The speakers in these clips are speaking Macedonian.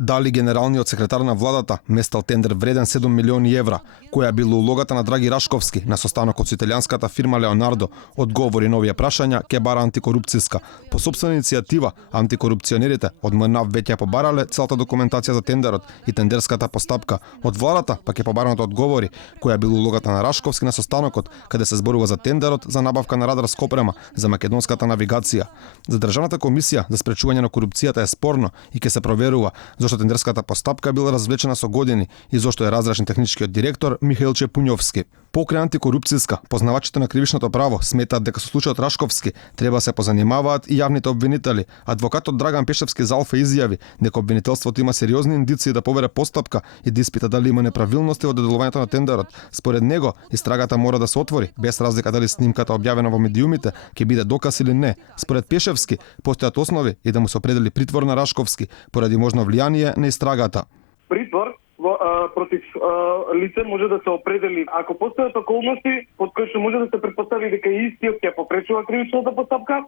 Дали генералниот секретар на владата местал тендер вреден 7 милиони евра, која била улогата на Драги Рашковски на состанокот со италијанската фирма Леонардо, одговори на овие прашања ке бара антикорупцијска. По сопствена иницијатива, антикорупционерите од МНАВ веќе побарале целата документација за тендерот и тендерската постапка. Од владата пак е побараното одговори која била улогата на Рашковски на состанокот, каде се зборува за тендерот за набавка на радарска опрема за македонската навигација. За Државната комисија за спречување на корупцијата е спорно и ќе се проверува зошто тендерската постапка била развлечена со години и зошто е разрешен техничкиот директор Михаил Чепуњовски. Покрај антикорупцијска, познавачите на кривичното право сметаат дека со случајот Рашковски треба се позанимаваат и јавните обвинители. Адвокатот Драган Пешевски за Алфа изјави дека обвинителството има сериозни индиции да побере постапка и да испита дали има неправилности во доделувањето на тендерот. Според него, истрагата мора да се отвори, без разлика дали снимката објавена во медиумите ќе биде доказ или не. Според Пешевски, постојат основи и да му се определи притвор на Рашковски поради можно влијание на истрагата. Притвор против лице може да се определи ако постојат околности под кои што може да се претпостави дека истиот ќе попречува кривичната постапка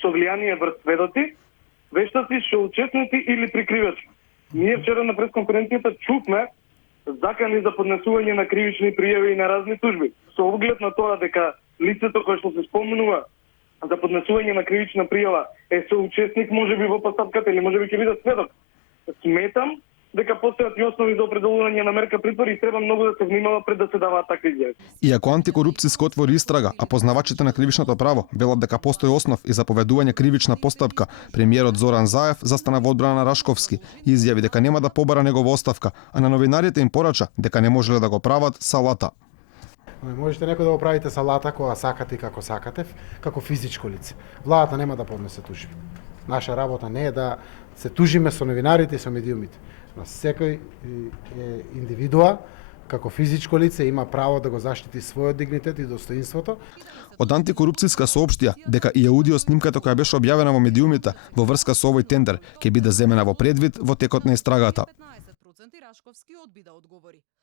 со влијание врз сведоци, вештаци, соучесници или прикривачи. Ние вчера на пресконференцијата чувме закани за поднесување на кривични пријави и на разни тужби. Со оглед на тоа дека лицето кое што се спомнува за поднесување на кривична пријава е соучесник можеби во постапката или можеби ќе биде сведок. Сметам дека постојат и основи за определување на мерка притвор и треба многу да се внимава пред да се даваат такви изјави. Иако антикорупцијска отвори истрага, а познавачите на кривичното право велат дека постои основ и за поведување кривична постапка, премиерот Зоран Заев застана во одбрана на Рашковски и изјави дека нема да побара негова оставка, а на новинарите им порача дека не можеле да го прават салата. Можете некој да го правите салата кога сакате и како сакате, како физичко лице. Владата нема да поднесе тужби. Наша работа не е да се тужиме со новинарите и со медиумите. На секој индивидуа, како физичко лице, има право да го заштити својот дигнитет и достоинството. Од антикорупцијска соопштија дека и аудио снимката која беше објавена во медиумите во врска со овој тендер ќе биде земена во предвид во текот на истрагата.